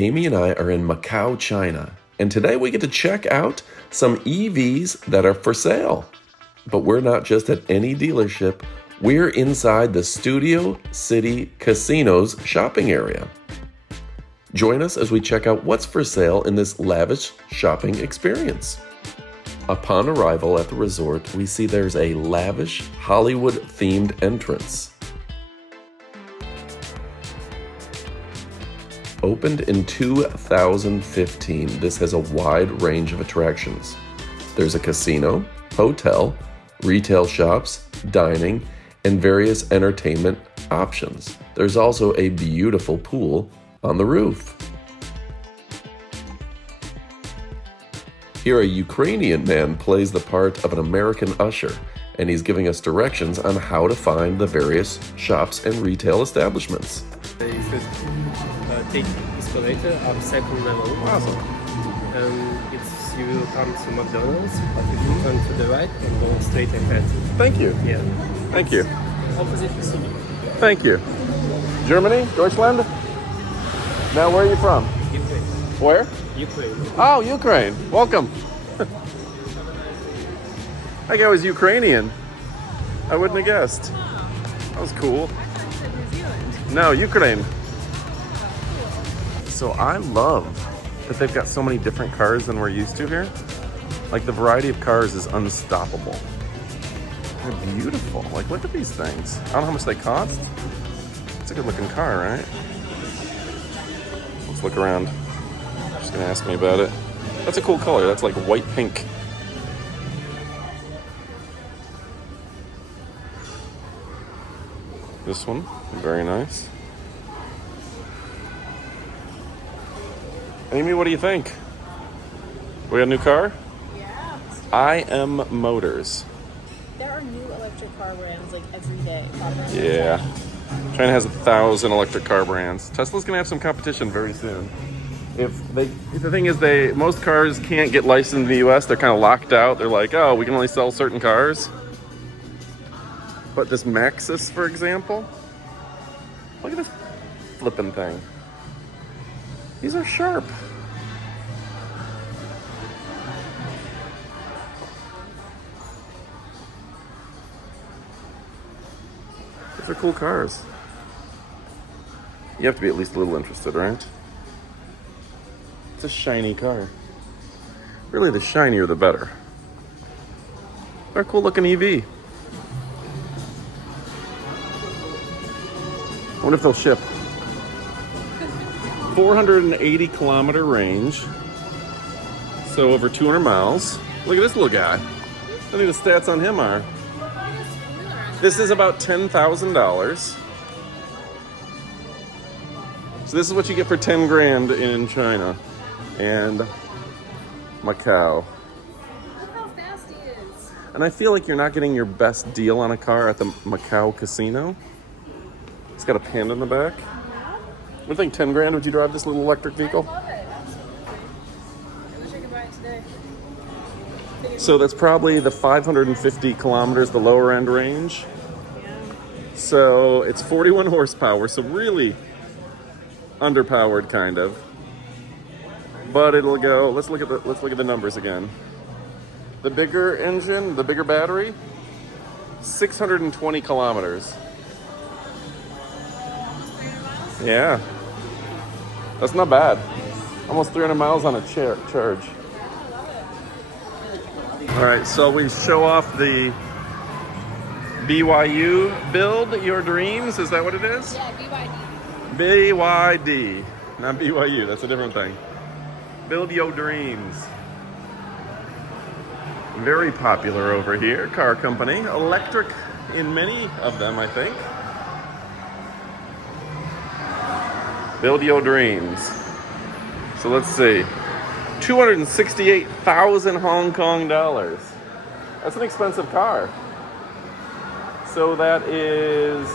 Amy and I are in Macau, China, and today we get to check out some EVs that are for sale. But we're not just at any dealership, we're inside the Studio City Casino's shopping area. Join us as we check out what's for sale in this lavish shopping experience. Upon arrival at the resort, we see there's a lavish Hollywood-themed entrance. Opened in 2015, this has a wide range of attractions. There's a casino, hotel, retail shops, dining, and various entertainment options. There's also a beautiful pool on the roof. Here, a Ukrainian man plays the part of an American usher, and he's giving us directions on how to find the various shops and retail establishments. You should take escalator up second level. Awesome. You will come to McDonald's, but if you turn to the right and go straight ahead. Thank you. Yeah. Thank you. Opposite casino. Thank you. Germany? Deutschland? Now, where are you from? Ukraine. Where? Ukraine. Oh, Ukraine. Welcome. I think I was Ukrainian. I wouldn't have guessed. That was cool. No, Ukraine. So I love that they've got so many different cars than we're used to here. Like, the variety of cars is unstoppable. They're beautiful. Like, look at these things. I don't know how much they cost. It's a good looking car, right? Let's look around. She's gonna ask me about it. That's a cool color. That's like white pink. This one, very nice. Amy, what do you think? We got a new car? Yeah. IM Motors. There are new electric car brands like every day. Yeah. China has 1,000 electric car brands. Tesla's gonna have some competition very soon. The thing is, most cars can't get licensed in the US. They're kind of locked out. They're like, oh, we can only sell certain cars. But this Maxus, for example, look at this flipping thing. These are sharp. These are cool cars. You have to be at least a little interested, right? It's a shiny car. Really, the shinier the better. They're a cool looking EV. I wonder if they'll ship. 480 kilometer range. So over 200 miles. Look at this little guy. I think the stats on him are. This is about $10,000. So this is what you get for 10 grand in China and Macau. Look how fast he is. And I feel like you're not getting your best deal on a car at the Macau casino. It's got a panda in the back. What do you think, 10 grand? Would you drive this little electric vehicle? I love it. Absolutely. I wish I could buy it today. So that's probably the 550 kilometers, the lower end range. Yeah. So it's 41 horsepower, so really underpowered kind of. But it'll go, let's look at the numbers again. The bigger engine, the bigger battery, 620 kilometers. Yeah. That's not bad. Almost 300 miles on a charge. All right, so we show off the BYU Build Your Dreams. Is that what it is? Yeah, BYD. BYD, not BYU. That's a different thing. Build Your Dreams. Very popular over here, car company. Electric in many of them, I think. Build Your Dreams. So let's see. 268,000 Hong Kong dollars. That's an expensive car. So that is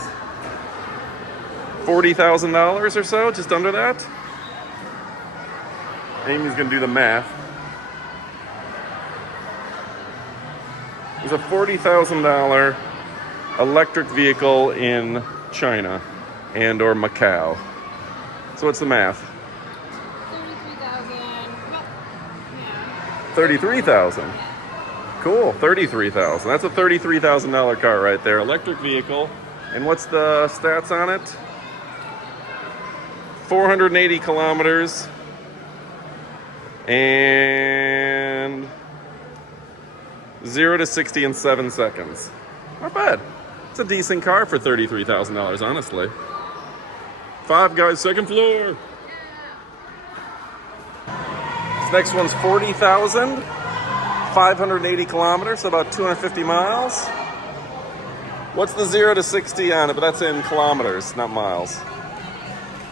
$40,000 or so, just under that. Amy's gonna do the math. There's a $40,000 electric vehicle in China and or Macau. So what's the math? $33,000. Cool, $33,000. That's a $33,000 car right there. Electric vehicle. And what's the stats on it? 480 kilometers. And 0 to 60 in 7 seconds. Not bad. It's a decent car for $33,000, honestly. Five Guys, second floor. This next one's 40,000. 580 kilometers, so about 250 miles. What's the 0 to 60 on it? But that's in kilometers, not miles.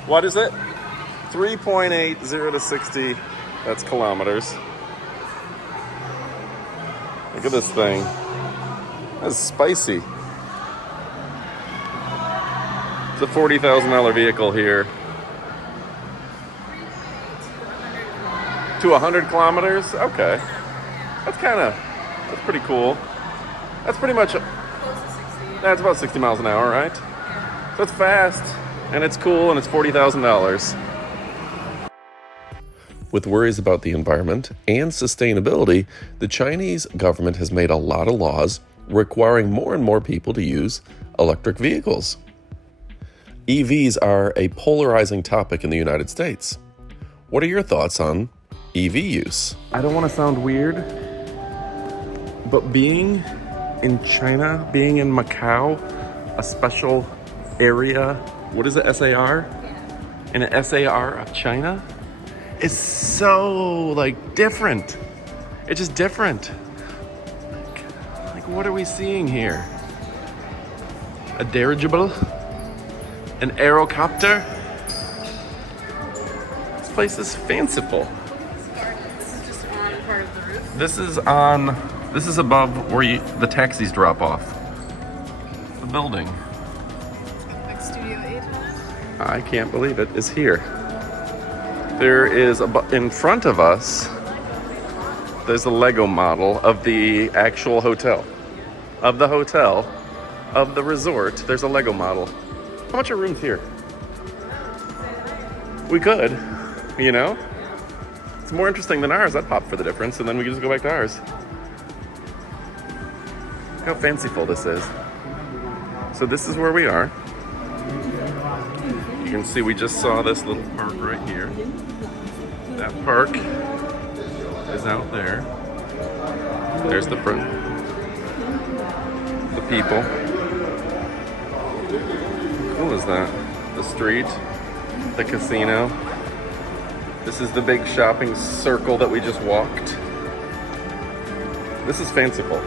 What is it? 3.8, 0 to 60. That's kilometers. Look at this thing. That's spicy. It's a $40,000 vehicle here. To 100 kilometers? Okay. That's pretty cool. That's pretty much, that's about 60 miles an hour, right? So it's fast, and it's cool, and it's $40,000. With worries about the environment and sustainability, the Chinese government has made a lot of laws requiring more and more people to use electric vehicles. EVs are a polarizing topic in the United States. What are your thoughts on EV use? I don't want to sound weird, but being in China, being in Macau, a special area, what is it, SAR? In an SAR of China, is so different. It's just different. Like what are we seeing here? A dirigible? An aerocopter? This place is fanciful. This is just on part of the roof. This is above where the taxis drop off. The building. Like Studio 8 on it. I can't believe it is here. There is in front of us, there's a Lego model of the actual hotel. Of the hotel, of the resort, there's a Lego model. How much are rooms here? We could, you know? It's more interesting than ours. I'd pop for the difference, and then we can just go back to ours. Look how fanciful this is. So this is where we are. You can see we just saw this little park right here. That park is out there. There's the front. The people. How cool is that? The street, the casino. This is the big shopping circle that we just walked. This is fanciful.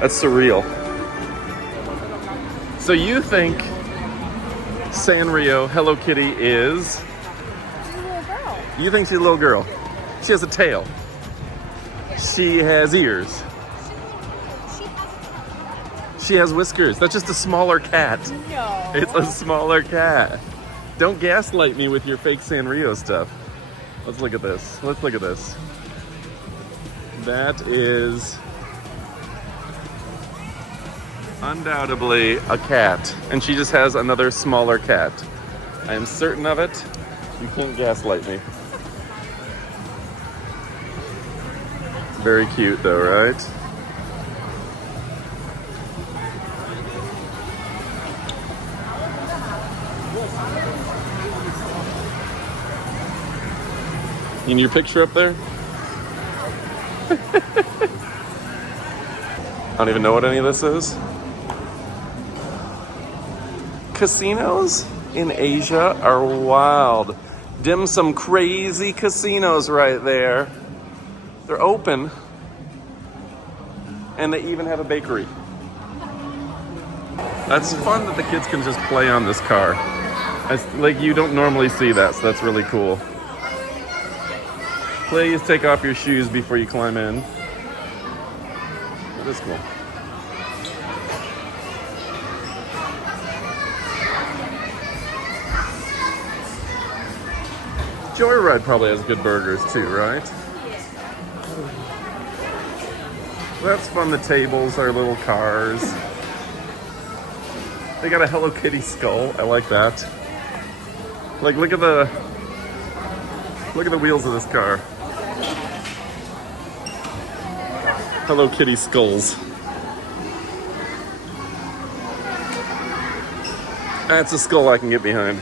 That's surreal. So you think Sanrio Hello Kitty is? She's a little girl. You think she's a little girl? She has a tail. She has ears. She has whiskers. That's just a smaller cat. No. It's a smaller cat. Don't gaslight me with your fake Sanrio stuff. Let's look at this. Let's look at this. That is undoubtedly a cat, and she just has another smaller cat. I am certain of it. You can't gaslight me. Very cute though, right? In your picture up there? I don't even know what any of this is. Casinos in Asia are wild. Dim sum crazy casinos right there. They're open. And they even have a bakery. That's fun that the kids can just play on this car. You don't normally see that, so that's really cool. Please take off your shoes before you climb in. That is cool. Joyride probably has good burgers too, right? That's fun. The tables are little cars. They got a Hello Kitty skull. I like that. Look at the wheels of this car. Hello Kitty skulls. That's a skull I can get behind.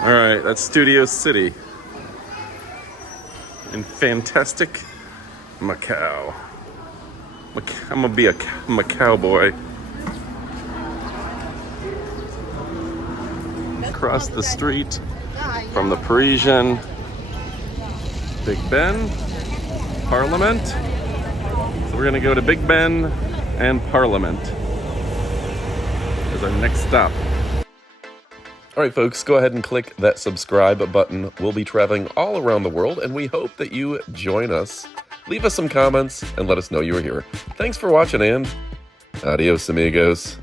All right, that's Studio City in fantastic Macau. I'm gonna be a Macau boy. Across the street from the Parisian Big Ben, Parliament. So we're gonna go to Big Ben and Parliament as our next stop. All right, folks, go ahead and click that subscribe button. We'll be traveling all around the world, and we hope that you join us. Leave us some comments and let us know you were here. Thanks for watching, and adios, amigos.